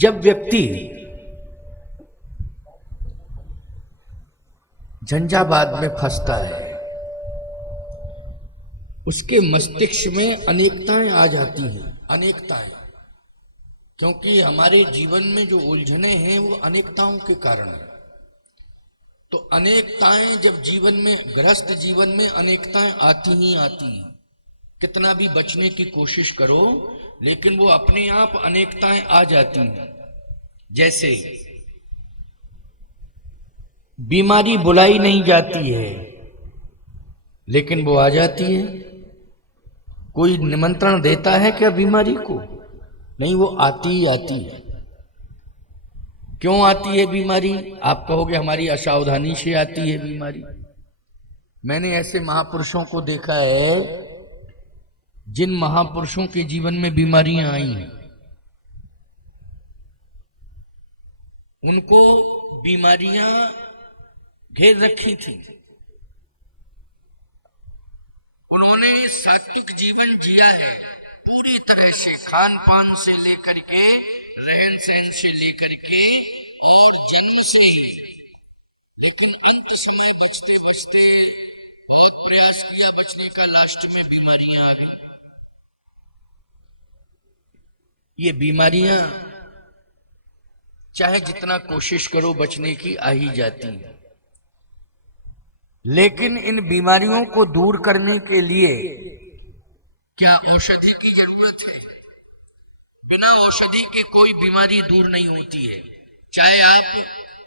जब व्यक्ति झंझावात में फंसता है, उसके मस्तिष्क में अनेकताएं आ जाती हैं, अनेकताएं, क्योंकि हमारे जीवन में जो उलझने हैं वो अनेकताओं के कारण है। तो अनेकताएं जब जीवन में, गृहस्थ जीवन में अनेकताएं आती ही आती हैं, कितना भी बचने की कोशिश करो लेकिन वो अपने आप अनेकताएं आ जाती हैं। जैसे बीमारी बुलाई नहीं जाती है लेकिन वो आ जाती है। कोई निमंत्रण देता है क्या बीमारी को? नहीं, वो आती ही आती है। क्यों आती है बीमारी? आप कहोगे हमारी असावधानी से आती है बीमारी। मैंने ऐसे महापुरुषों को देखा है, जिन महापुरुषों के जीवन में बीमारियां आई हैं, उनको बीमारियां घेर रखी थी। उन्होंने सात्विक जीवन जिया है पूरी तरह से, खान पान से लेकर के, रहन सहन से लेकर के और जन्म से, लेकिन अंत समय बचते बचते बहुत प्रयास किया बचने का, लास्ट में बीमारियां आ गई। ये बीमारियां चाहे जितना कोशिश करो बचने की, आ ही जाती हैं। लेकिन इन बीमारियों को दूर करने के लिए क्या औषधि की जरूरत है? बिना औषधि के कोई बीमारी दूर नहीं होती है। चाहे आप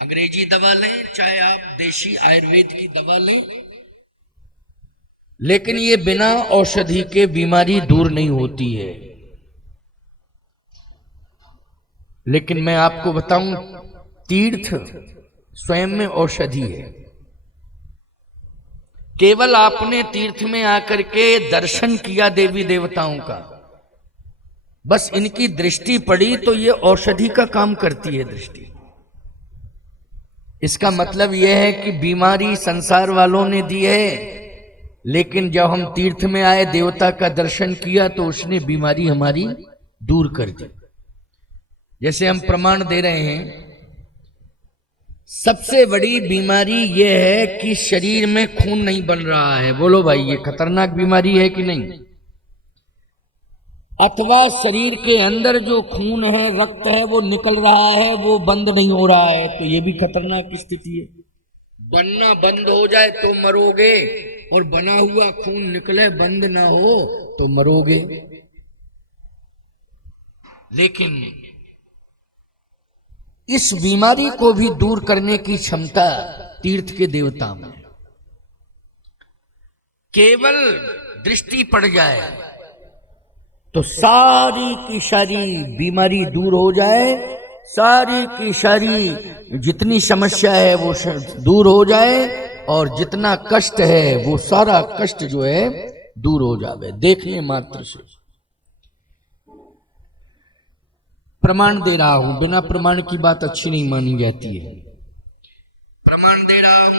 अंग्रेजी दवा लें, चाहे आप देशी आयुर्वेद की दवा लें, लेकिन ये बिना औषधि के बीमारी दूर नहीं होती है। लेकिन मैं आपको बताऊं, तीर्थ स्वयं में औषधि है। केवल आपने तीर्थ में आकर के दर्शन किया देवी देवताओं का, बस इनकी दृष्टि पड़ी तो ये औषधि का काम करती है दृष्टि। इसका मतलब यह है कि बीमारी संसार वालों ने दी है, लेकिन जब हम तीर्थ में आए, देवता का दर्शन किया, तो उसने बीमारी हमारी दूर कर दी। जैसे हम प्रमाण दे रहे हैं, सबसे बड़ी बीमारी यह है कि शरीर में खून नहीं बन रहा है। बोलो भाई, ये खतरनाक बीमारी है कि नहीं? अथवा शरीर के अंदर जो खून है, रक्त है, वो निकल रहा है, वो बंद नहीं हो रहा है, तो ये भी खतरनाक स्थिति है। बनना बंद हो जाए तो मरोगे, और बना हुआ खून निकले, बंद ना हो तो मरोगे। लेकिन इस बीमारी को भी दूर करने की क्षमता तीर्थ के देवता में। केवल दृष्टि पड़ जाए तो सारी की सारी बीमारी दूर हो जाए, सारी की सारी जितनी समस्या है वो दूर हो जाए, और जितना कष्ट है वो सारा कष्ट जो है दूर हो जाए देखने मात्र से। प्रमाण दे रहा हूं, बिना प्रमाण की बात अच्छी नहीं मानी जाती है। प्रमाण दे रहा हूं।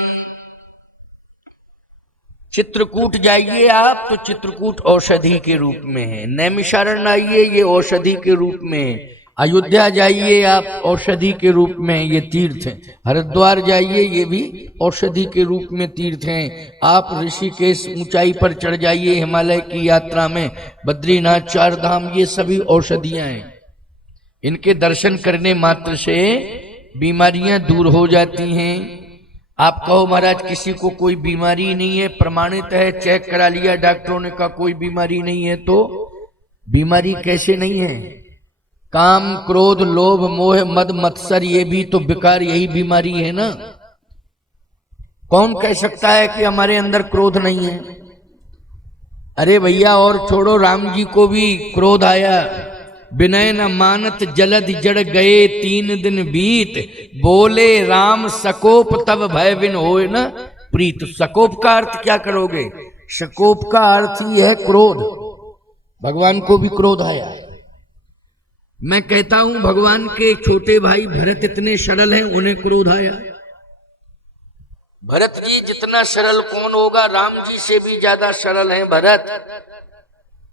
चित्रकूट जाइए आप तो चित्रकूट औषधि के रूप में है। नैमिषारण्य आइए, ये औषधि के रूप में है। अयोध्या जाइए आप, औषधि के रूप में ये तीर्थ है। हरिद्वार जाइए, ये भी औषधि के रूप में तीर्थ हैं। आप ऋषिकेश ऊंचाई पर चढ़ जाइए हिमालय की यात्रा में, बद्रीनाथ, चार धाम, ये सभी औषधियां हैं। इनके दर्शन करने मात्र से बीमारियां दूर हो जाती हैं। आप कहो महाराज किसी को कोई बीमारी नहीं है, प्रमाणित है, चेक करा लिया डॉक्टरों ने कहा कोई बीमारी नहीं है, तो बीमारी कैसे नहीं है? काम, क्रोध, लोभ, मोह, मद, मत्सर, ये भी तो बेकार, यही बीमारी है ना। कौन कह सकता है कि हमारे अंदर क्रोध नहीं है? अरे भैया, और छोड़ो, राम जी को भी क्रोध आया। विनय न मानत जलद जड़ गए, 3 दिन बीत, बोले राम सकोप तब भय बिन होए न प्रीत। सकोप का अर्थ क्या करोगे? सकोप का अर्थ ही है क्रोध। भगवान को भी क्रोध आया। मैं कहता हूं भगवान के छोटे भाई भरत इतने सरल हैं, उन्हें क्रोध आया। भरत जी जितना सरल कौन होगा? राम जी से भी ज्यादा सरल हैं भरत,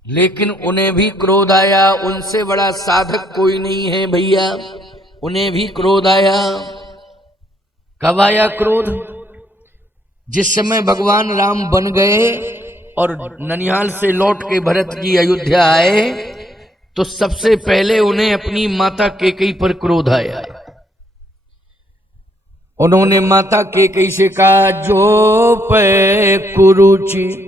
लेकिन उन्हें भी क्रोध आया। उनसे बड़ा साधक कोई नहीं है भैया। उन्हें भी क्रोध आया। कब आया क्रोध? जिस समय भगवान राम बन गए और ननिहाल से लौट के भरत जी अयोध्या आए तो सबसे पहले उन्हें अपनी माता कैकेयी पर क्रोध आया। उन्होंने माता कैकेयी से कहा, जो पे कुरुचि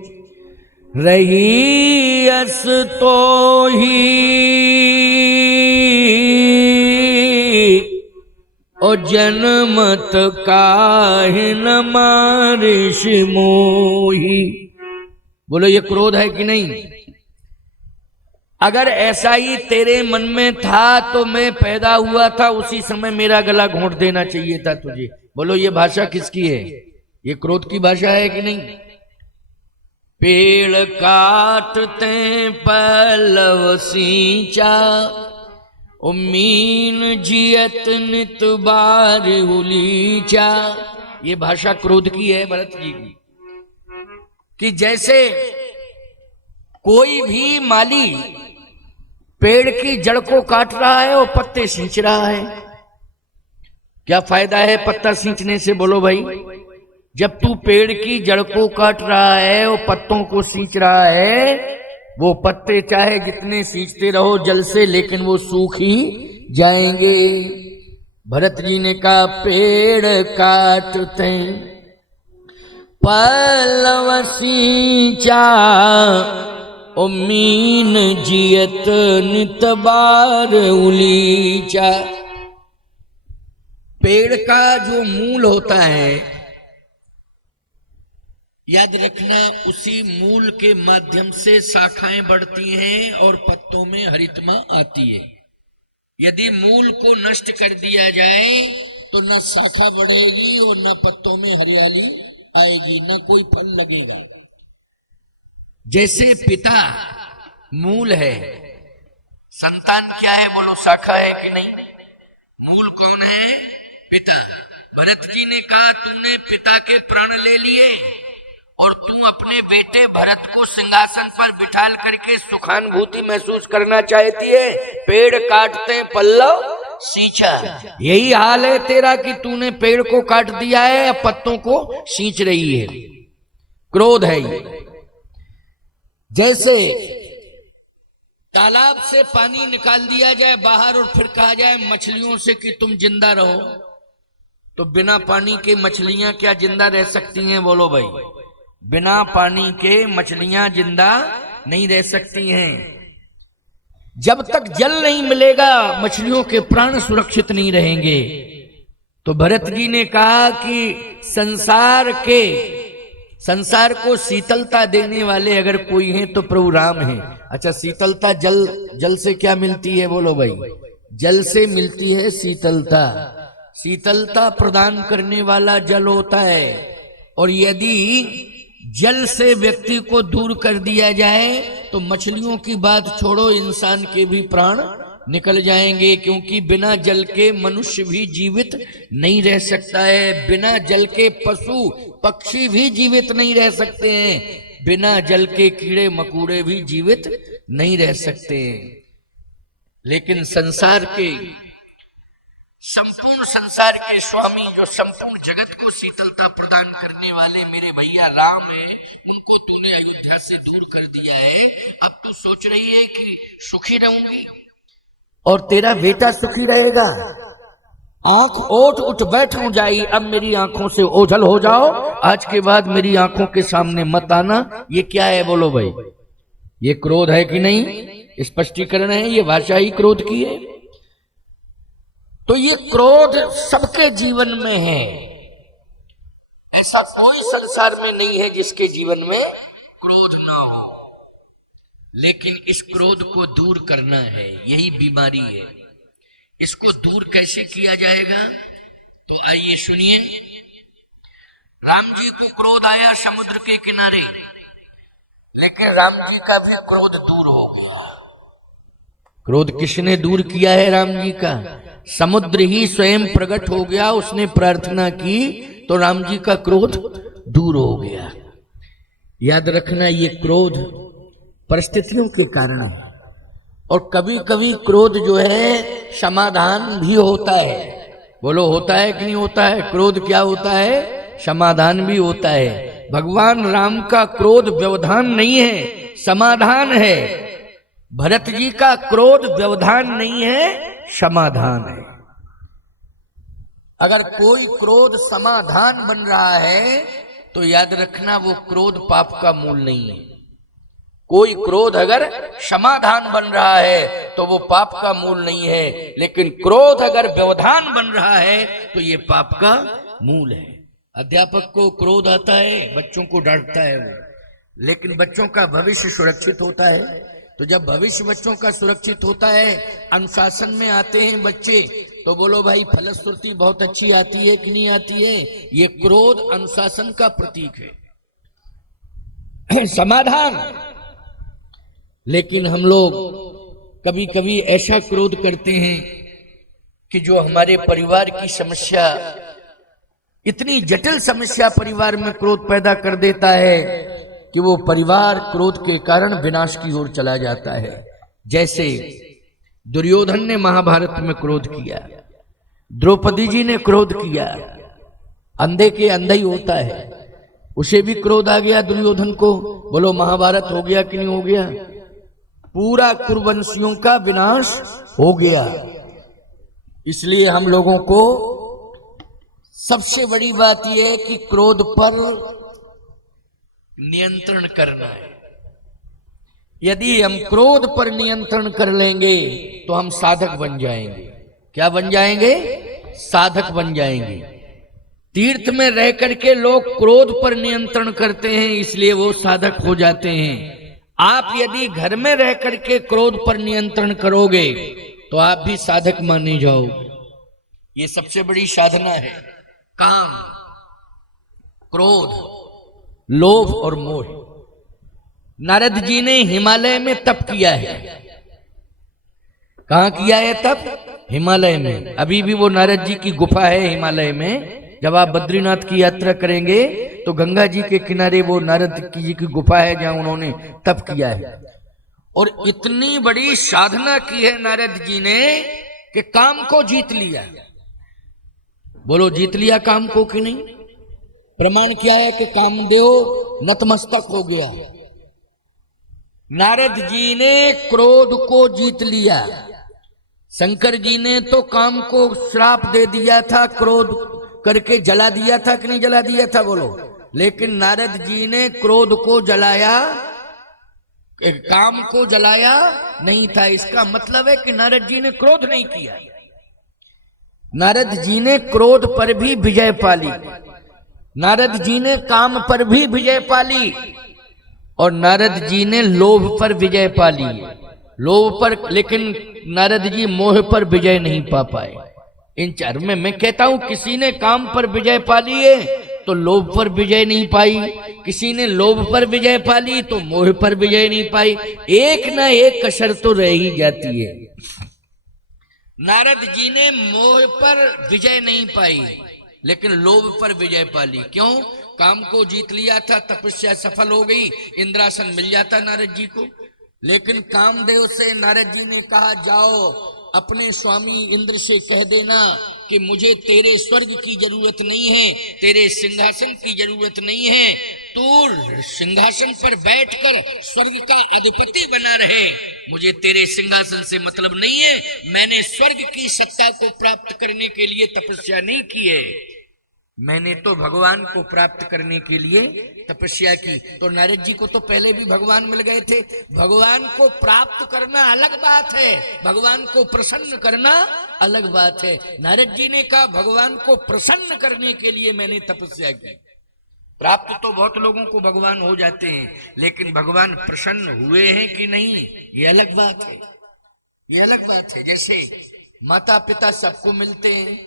रही अस तो ही और जनमत काहे न मारिष मोही। बोलो ये क्रोध है कि नहीं? अगर ऐसा ही तेरे मन में था तो मैं पैदा हुआ था उसी समय मेरा गला घोंट देना चाहिए था तुझे। बोलो ये भाषा किसकी है? ये क्रोध की भाषा है कि नहीं? पेड़ काटते पल्लव सींचा मीन जियत नित बार उलीचा। ये भाषा क्रोध की है भरत जी की। कि जैसे कोई भी माली पेड़ की जड़ को काट रहा है और पत्ते सींच रहा है। क्या फायदा है पत्ता सींचने से? बोलो भाई, जब तू पेड़ की जड़ को काट रहा है और पत्तों को सींच रहा है, वो पत्ते चाहे जितने सींचते रहो जल से, लेकिन वो सूख ही जाएंगे। भरत जी ने कहा, पेड़ काटते पल्लव सींचा ओ मीन जियत नित बार उलीचा। पेड़ का जो मूल होता है, याद रखना, उसी मूल के माध्यम से शाखाएं बढ़ती हैं और पत्तों में हरितमा आती है। यदि मूल को नष्ट कर दिया जाए तो न शाखा बढ़ेगी और न पत्तों में हरियाली आएगी, न कोई फल लगेगा। जैसे पिता मूल है, संतान क्या है? बोलो शाखा है कि नहीं? मूल कौन है? पिता। भरत जी ने कहा, तूने पिता के प्रण ले लिए और तू अपने बेटे भरत को सिंहासन पर बिठाल करके सुखानुभूति महसूस करना चाहती है। पेड़ काटते पल्लव सींचा। यही हाल है तेरा कि तूने पेड़ को काट दिया है, अब पत्तों को सींच रही है। क्रोध है ये। जैसे तालाब से पानी निकाल दिया जाए बाहर और फिर कहा जाए मछलियों से कि तुम जिंदा रहो, तो बिना पानी के मछलियां क्या जिंदा रह सकती हैं? बोलो भाई, बिना पानी के मछलियां जिंदा नहीं रह सकती हैं। जब तक जल नहीं मिलेगा मछलियों के प्राण सुरक्षित नहीं रहेंगे। तो भरत जी ने कहा कि संसार को शीतलता देने वाले अगर कोई हैं तो प्रभु राम हैं। अच्छा, शीतलता जल से क्या मिलती है? बोलो भाई, जल से मिलती है शीतलता। शीतलता प्रदान करने वाला जल होता है। और यदि जल से व्यक्ति को दूर कर दिया जाए तो मछलियों की बात छोड़ो, इंसान के भी प्राण निकल जाएंगे, क्योंकि बिना जल के मनुष्य भी जीवित नहीं रह सकता है। बिना जल के पशु पक्षी भी जीवित नहीं रह सकते हैं। बिना जल के कीड़े मकोड़े भी जीवित नहीं रह सकते हैं। लेकिन संपूर्ण संसार के स्वामी, जो संपूर्ण जगत को शीतलता प्रदान करने वाले मेरे भैया राम है, उनको तूने अयोध्या से दूर कर दिया है। अब तू सोच रही है कि सुखी रहूंगी और तेरा बेटा सुखी रहेगा। आंख ओट उठ बैठ हो जाई, अब मेरी आंखों से ओझल हो जाओ, आज के बाद मेरी आंखों के सामने मत आना। ये क्या है? बोलो भाई, ये क्रोध है कि नहीं? स्पष्टीकरण है, ये भाषा ही क्रोध की है। तो ये क्रोध सबके जीवन में है। ऐसा कोई संसार में नहीं है जिसके जीवन में क्रोध ना हो। लेकिन इस क्रोध को दूर करना है, यही बीमारी है। इसको दूर कैसे किया जाएगा? तो आइए सुनिए। राम जी को क्रोध आया समुद्र के किनारे, लेकिन राम जी का भी क्रोध दूर हो गया। क्रोध किसने दूर किया है? राम जी का। समुद्र ही स्वयं प्रकट हो गया, उसने प्रार्थना की तो राम जी का क्रोध दूर हो गया। याद रखना, ये क्रोध परिस्थितियों के कारण है और कभी कभी क्रोध जो है समाधान भी होता है। बोलो होता है कि नहीं होता है? क्रोध क्या होता है? समाधान भी होता है। भगवान राम का क्रोध व्यवधान नहीं है, समाधान है। भरत जी का क्रोध व्यवधान नहीं है, समाधान है। अगर कोई क्रोध समाधान बन रहा है तो याद रखना वो क्रोध पाप का मूल नहीं है। कोई क्रोध अगर समाधान बन रहा है तो वो पाप का मूल नहीं है, लेकिन क्रोध अगर व्यवधान बन रहा है तो ये पाप का मूल है। अध्यापक को क्रोध आता है, बच्चों को डांटता है वो, लेकिन बच्चों का भविष्य सुरक्षित होता है। तो जब भविष्य बच्चों का सुरक्षित होता है, अनुशासन में आते हैं बच्चे, तो बोलो भाई फलश्रुति बहुत अच्छी आती है कि नहीं आती है? ये क्रोध अनुशासन का प्रतीक है, समाधान। लेकिन हम लोग कभी कभी ऐसा क्रोध करते हैं कि जो हमारे परिवार की समस्या, इतनी जटिल समस्या परिवार में क्रोध पैदा कर देता है कि वो परिवार क्रोध के कारण विनाश की ओर चला जाता है। जैसे दुर्योधन ने महाभारत में क्रोध किया, द्रौपदी जी ने क्रोध किया। अंधे के अंधा ही होता है, उसे भी क्रोध आ गया दुर्योधन को। बोलो महाभारत हो गया कि नहीं हो गया? पूरा कुरुवंशियों का विनाश हो गया। इसलिए हम लोगों को सबसे बड़ी बात यह है कि क्रोध पर नियंत्रण करना है। यदि हम क्रोध पर नियंत्रण कर लेंगे तो हम साधक बन जाएंगे। क्या बन जाएंगे? साधक बन जाएंगे। तीर्थ में रह करके लोग क्रोध पर नियंत्रण करते हैं, इसलिए वो साधक हो जाते हैं। आप यदि घर में रह करके क्रोध पर नियंत्रण करोगे तो आप भी साधक माने जाओगे। ये सबसे बड़ी साधना है। काम, क्रोध, लोभ और मोह। नारद जी ने हिमालय में तप किया है। कहां किया है तप? हिमालय में। अभी भी वो नारद जी की गुफा है हिमालय में। जब आप बद्रीनाथ की यात्रा करेंगे तो गंगा जी के किनारे वो नारद जी की गुफा है जहां उन्होंने तप किया है। और इतनी बड़ी साधना की है नारद जी ने कि काम को जीत लिया। बोलो जीत लिया काम को कि नहीं? प्रमाण क्या है कि कामदेव नतमस्तक हो गया। नारद जी ने क्रोध को जीत लिया। शंकर जी ने तो काम को श्राप दे दिया था, क्रोध करके जला दिया था कि नहीं जला दिया था? बोलो। लेकिन नारद जी ने क्रोध को जलाया, काम को जलाया नहीं था। इसका मतलब है कि नारद जी ने क्रोध नहीं किया। नारद जी ने क्रोध पर भी विजय पाली, नारद जी ने काम पर भी विजय पाली, और नारद जी ने लोभ पर विजय पाली। लोभ पर, लेकिन नारद जी मोह पर विजय नहीं पा पाए। इन चार में मैं कहता हूं किसी ने काम पर विजय पाली है तो लोभ पर विजय नहीं पाई, किसी ने लोभ पर विजय पाली तो मोह पर विजय नहीं पाई। एक ना एक कसर तो रह ही जाती है। नारद जी ने मोह पर विजय नहीं पाई लेकिन लोभ पर विजय पाली। क्यों? काम को जीत लिया था, तपस्या सफल हो गई, इंद्रासन मिल जाता नारद जी को। लेकिन कामदेव से नारद जी ने कहा जाओ अपने स्वामी इंद्र से कह देना कि मुझे तेरे स्वर्ग की जरूरत नहीं है, तेरे सिंहासन की जरूरत नहीं है, तू सिंहासन पर बैठकर स्वर्ग का अधिपति बना रहे, मुझे तेरे सिंहासन से मतलब नहीं है। मैंने स्वर्ग की सत्ता को प्राप्त करने के लिए तपस्या नहीं की है, मैंने तो भगवान को प्राप्त करने के लिए तपस्या की। तो नारद जी को तो पहले भी भगवान मिल गए थे। भगवान को प्राप्त करना अलग बात है, भगवान को प्रसन्न करना अलग बात है। नारद जी ने कहा भगवान को प्रसन्न करने के लिए मैंने तपस्या की। प्राप्त तो बहुत लोगों को भगवान हो जाते हैं, लेकिन भगवान प्रसन्न हुए हैं कि नहीं, ये अलग बात है, ये अलग बात है। जैसे माता पिता सबको मिलते हैं,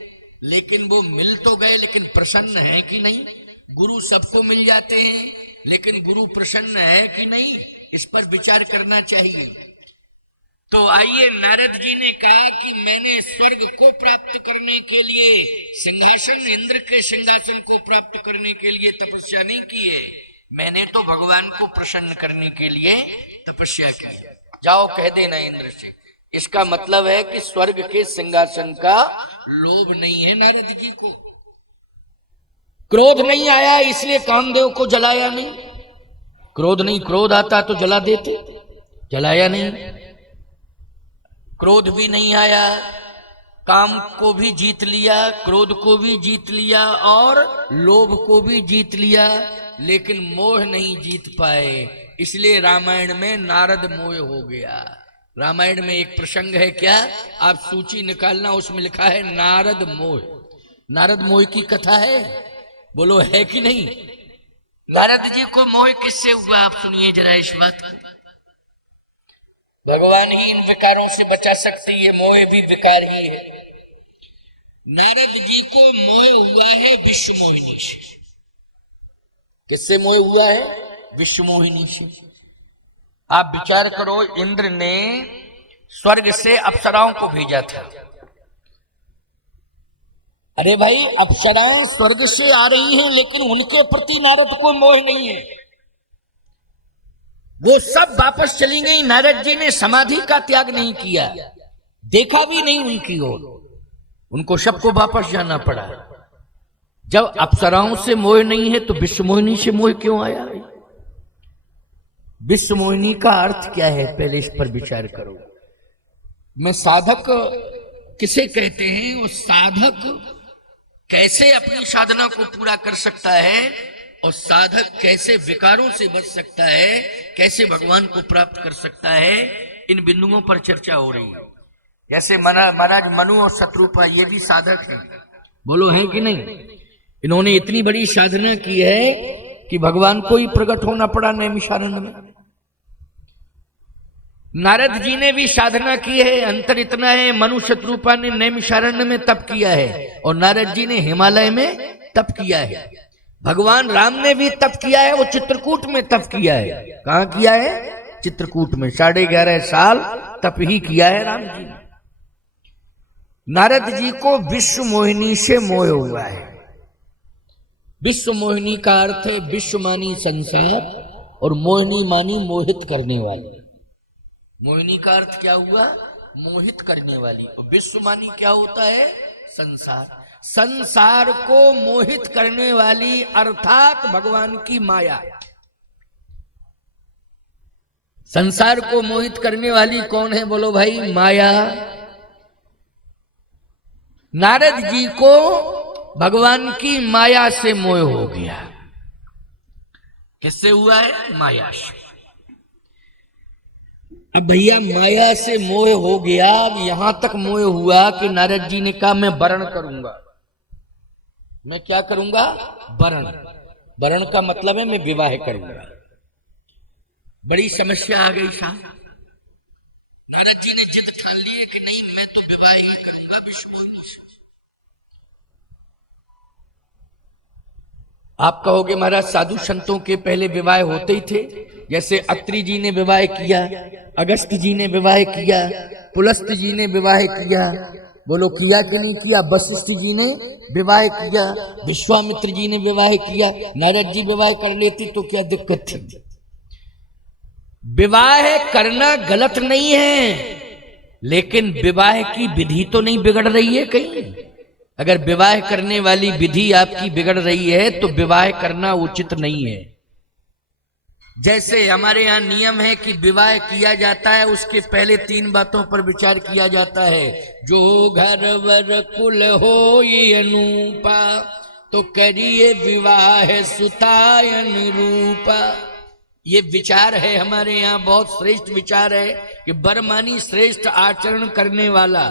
लेकिन वो मिल तो गए लेकिन प्रसन्न है कि नहीं। गुरु सबको मिल जाते हैं लेकिन गुरु प्रसन्न है कि नहीं, इस पर विचार करना चाहिए। तो आइए, नारद जी ने कहा कि मैंने स्वर्ग को प्राप्त करने के लिए, सिंहासन, इंद्र के सिंहासन को प्राप्त करने के लिए तपस्या नहीं की है, मैंने तो भगवान को प्रसन्न करने के लिए तपस्या की। जाओ कह देना इंद्र से। इसका मतलब है कि स्वर्ग के सिंहासन का लोभ नहीं है नारद जी को, क्रोध नहीं आया इसलिए कामदेव को जलाया नहीं। क्रोध नहीं, क्रोध आता तो जला देते, जलाया नहीं। क्रोध भी नहीं आया, काम को भी जीत लिया, क्रोध को भी जीत लिया और लोभ को भी जीत लिया, लेकिन मोह नहीं जीत पाए। इसलिए रामायण में नारद मोह हो गया। रामायण में एक प्रसंग है, क्या आप सूची निकालना, उसमें लिखा है नारद मोह। नारद मोह की कथा है, बोलो है कि नहीं? नारद जी को मोह किससे हुआ आप सुनिए जरा इस बात को। भगवान ही इन विकारों से बचा सकते, ये मोह भी विकार ही है। नारद जी को मोह हुआ है विश्व मोहिनी से। किससे मोह हुआ है? विश्व मोहिनी से। आप विचार करो, इंद्र ने स्वर्ग से अप्सराओं को भेजा था। अरे भाई, अप्सराएं स्वर्ग से आ रही हैं, लेकिन उनके प्रति नारद को मोह नहीं है। वो सब वापस चली गई। नारद जी ने समाधि का त्याग नहीं किया, देखा भी नहीं उनकी ओर, उनको सबको वापस जाना पड़ा। जब अप्सराओं से मोह नहीं है तो विश्व मोहिनी से मोह क्यों आया? विश्व मोहिनी का अर्थ क्या है, पहले इस पर विचार करो। मैं साधक किसे कहते हैं, और साधक कैसे अपनी साधना को पूरा कर सकता है, और साधक कैसे विकारों से बच सकता है, कैसे भगवान को प्राप्त कर सकता है, इन बिंदुओं पर चर्चा हो रही है। जैसे महाराज मनु और शत्रुपा, ये भी साधक हैं, बोलो हैं कि नहीं? इन्होंने इतनी बड़ी साधना की है कि भगवान को ही प्रकट होना पड़ा नैमिषारण्य में। नारद जी ने भी साधना की है, अंतर इतना है, मनु शत्रुपा ने नैमिषारण्य में तप किया है और नारद जी ने हिमालय में तप किया है। भगवान राम ने भी तप किया है, वो चित्रकूट में तप किया है। कहां किया है? चित्रकूट में 11.5 साल तप ही किया है राम जी ने। नारद जी को विश्व मोहिनी से मोह हुआ है। विश्व मोहिनी का अर्थ है विश्व मानी संसार, और मोहिनी मानी मोहित करने वाली। मोहिनी का अर्थ क्या हुआ? मोहित करने वाली। और विश्व मानी क्या होता है? संसार। संसार को मोहित करने वाली अर्थात भगवान की माया। संसार को मोहित करने वाली कौन है, बोलो भाई? माया। नारद जी को भगवान की माया से मोह हो गया। किससे हुआ है? माया से। अब भैया माया से मोह हो गया, अब यहां तक मोह हुआ कि नारद जी ने कहा मैं वरण करूंगा। मैं क्या करूंगा? वरण। वरण का मतलब है मैं विवाह करूंगा। बड़ी समस्या आ गई साहब। नारद जी ने जिद ठान ली है कि नहीं, मैं तो विवाह ही करूंगा विश्व मोहिनी से। आप कहोगे महाराज साधु संतों के पहले विवाह होते ही थे, जैसे अत्रि जी ने विवाह किया, अगस्त जी ने विवाह किया, पुलस्त जी ने विवाह किया, बोलो किया कि नहीं किया? वशिष्ठ जी ने विवाह किया, विश्वामित्र जी ने विवाह किया। नारद जी विवाह कर लेते तो क्या दिक्कत थी? विवाह करना गलत नहीं है, लेकिन विवाह की विधि तो नहीं बिगड़ रही है कहीं। अगर विवाह करने वाली विधि आपकी बिगड़ रही है तो विवाह करना उचित नहीं है। जैसे हमारे यहाँ नियम है कि विवाह किया जाता है, उसके पहले 3 बातों पर विचार किया जाता है। जो घर वर कुल हो ये अनूपा, तो करिए विवाह सुतायन रूपा। ये विचार है हमारे यहाँ, बहुत श्रेष्ठ विचार है कि बरमानी श्रेष्ठ आचरण करने वाला,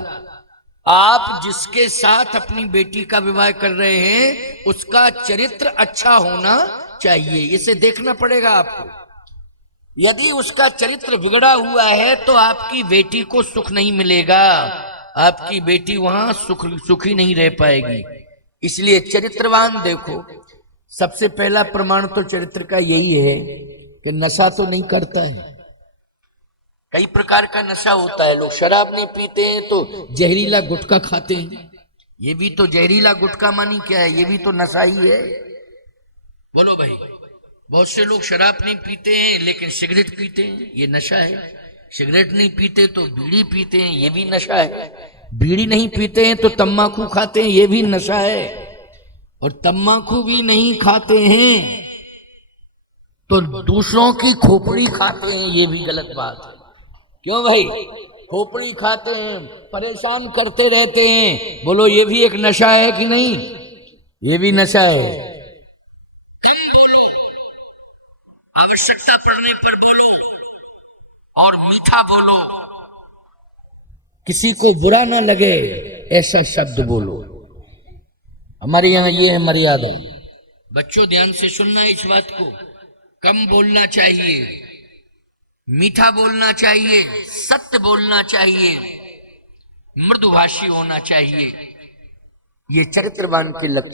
आप जिसके साथ अपनी बेटी का विवाह कर रहे हैं उसका चरित्र अच्छा होना चाहिए, इसे देखना पड़ेगा आपको। यदि उसका चरित्र बिगड़ा हुआ है तो आपकी बेटी को सुख नहीं मिलेगा, आपकी बेटी वहां सुखी नहीं रह पाएगी। इसलिए चरित्रवान देखो। सबसे पहला प्रमाण तो चरित्र का यही है कि नशा तो नहीं करता है। कई प्रकार का नशा होता है, लोग शराब नहीं पीते हैं तो जहरीला गुटखा खाते हैं। ये भी तो जहरीला गुटखा मानी क्या है? ये भी तो नशा ही है। बोलो भाई, बहुत से लोग शराब नहीं पीते हैं लेकिन सिगरेट पीते हैं, ये नशा है। सिगरेट नहीं पीते तो बीड़ी पीते हैं, ये भी नशा है। बीड़ी नहीं पीते हैं तो तम्बाकू खाते हैं, ये भी नशा है। और तम्बाकू भी नहीं खाते हैं तो दूसरों की खोपड़ी खाते हैं, ये भी गलत बात है। क्यों भाई? खोपड़ी खाते हैं, परेशान करते रहते हैं, बोलो ये भी एक नशा है कि नहीं? ये भी नशा है। कम बोलो, आवश्यकता पड़ने पर बोलो, और मीठा बोलो, किसी को बुरा ना लगे ऐसा शब्द बोलो। हमारे यहां ये है मर्यादा। बच्चों ध्यान से सुनना इस बात को, कम बोलना चाहिए, मीठा बोलना चाहिए, सत्य बोलना चाहिए, मृदुभाषी होना चाहिए। ये चरित्रवान के लक्षण।